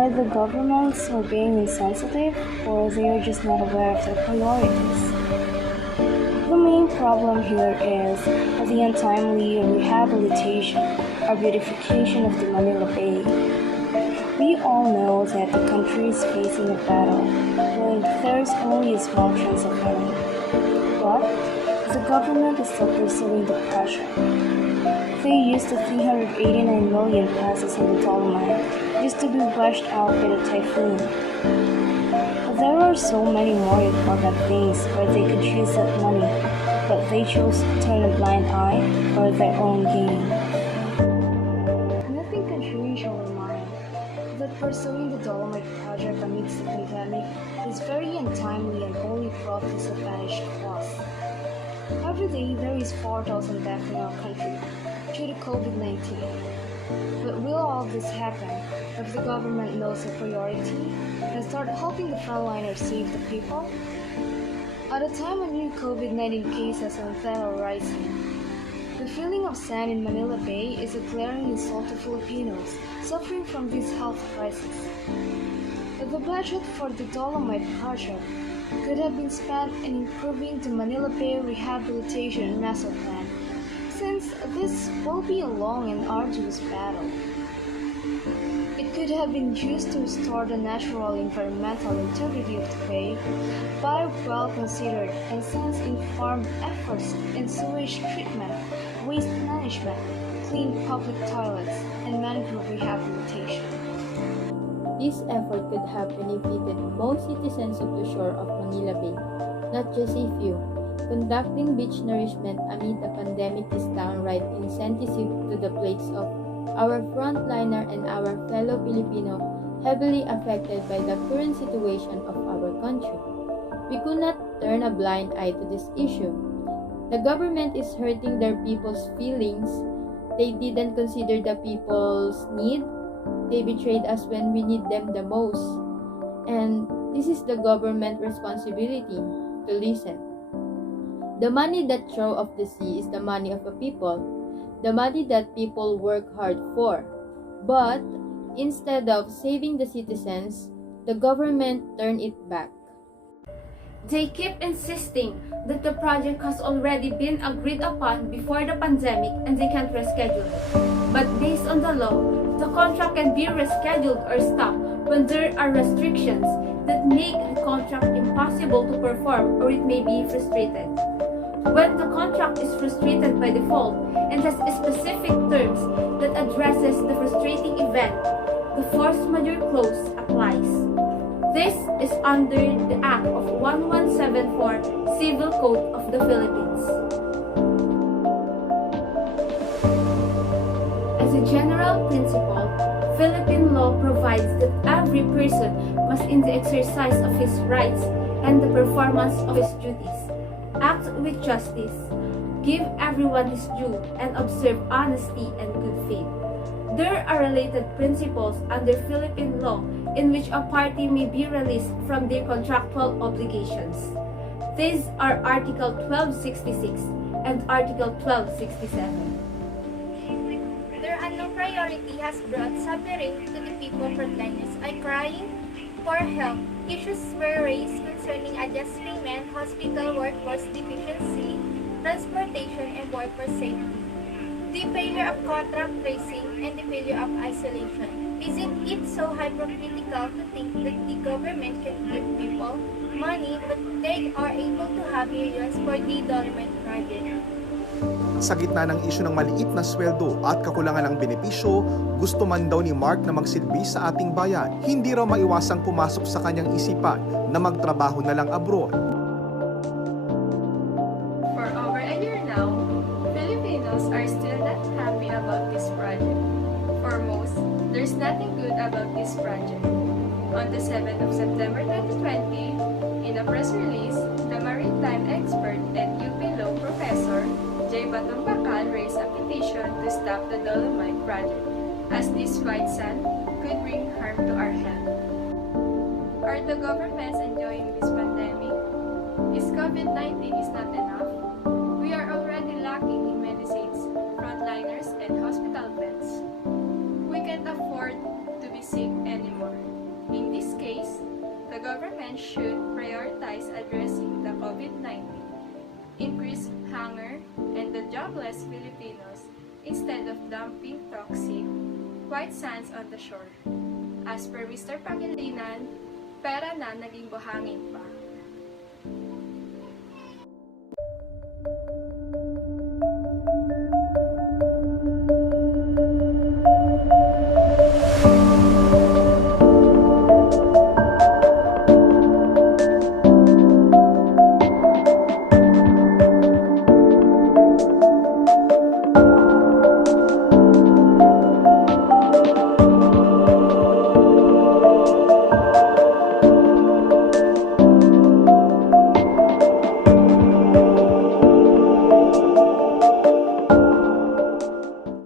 Are the governments being insensitive, or they are just not aware of their priorities? The main problem here is the untimely rehabilitation or beautification of the Manila Bay. We all know that the country is facing a battle when there is only a small chance of winning. But the government is still pursuing the project. They used the 389 million pesos in the Dolomite just to be washed out by the typhoon. There are so many more important things where they could use that money, but they chose to turn a blind eye for their own gain. Nothing can change our mind that pursuing the Dolomite project amidst the pandemic is very untimely and only brought disadvantaged to us. Every day there is 4,000 deaths in our country due to COVID-19. But will all this happen if the government knows the priority and start helping the frontliners save the people? At a time when new COVID-19 cases and deaths are rising, the feeling of sand in Manila Bay is a glaring insult to Filipinos suffering from this health crisis. The budget for the Dolomite project could have been spent in improving the Manila Bay Rehabilitation Master Plan, since this will be a long and arduous battle. It could have been used to restore the natural environmental integrity of the bay by well-considered and sense-informed efforts in sewage treatment, waste management, clean public toilets, and mangrove rehabilitation. This effort could have benefited most citizens of the shore of Manila Bay, not just a few. Conducting beach nourishment amid a pandemic is downright insensitive to the plights of our frontliner and our fellow Filipino heavily affected by the current situation of our country. We could not turn a blind eye to this issue. The government is hurting their people's feelings. They didn't consider the people's need. They betrayed us when we need them the most. And this is the government responsibility to listen. The money that throw off the sea is the money of the people, the money that people work hard for. But instead of saving the citizens, the government turned it back. They keep insisting that the project has already been agreed upon before the pandemic and they can't reschedule it. But based on the law, the contract can be rescheduled or stopped when there are restrictions that make the contract impossible to perform or it may be frustrated. When the contract is frustrated by default and has specific terms that addresses the frustrating event, the force majeure clause applies. This is under the Act of 1174 Civil Code of the Philippines. As a general principle, Philippine law provides that every person must in the exercise of his rights and the performance of his duties act with justice, give everyone his due, and observe honesty and good faith. There are related principles under Philippine law in which a party may be released from their contractual obligations. These are Article 1266 and Article 1267. Their unknown priority has brought suffering to the people frontliners are crying for help. Issues were raised concerning adjust payment, hospital workforce deficiency, transportation, and workforce safety. The failure of contract tracing and the failure of isolation. Isn't it so hypocritical to think that the government can give people money but they are able to have millions for the Dolomite project? Sa gitna ng isyu ng maliit na sweldo at kakulangan ng benepisyo, gusto man daw ni Mark na magsilbi sa ating bayan. Hindi raw maiwasang pumasok sa kanyang isipan na magtrabaho na lang abroad. For over a year now, Filipinos are still not happy about this project. For most, there's nothing good about this project. On the 7th of September 2020, in a press release, the maritime expert and UP Law Professor Pattung raised a petition to stop the Dolomite project, as this white sand could bring harm to our health. Are the governments enjoying this pandemic? Is COVID-19 is not enough? We are already lacking in medicines, frontliners, and hospital beds. We can't afford to be sick anymore. should prioritize addressing the COVID-19, increased hunger, and the jobless Filipinos instead of dumping toxic white sands on the shore. As per Mr. Pangilinan, pera na naging buhangin pa.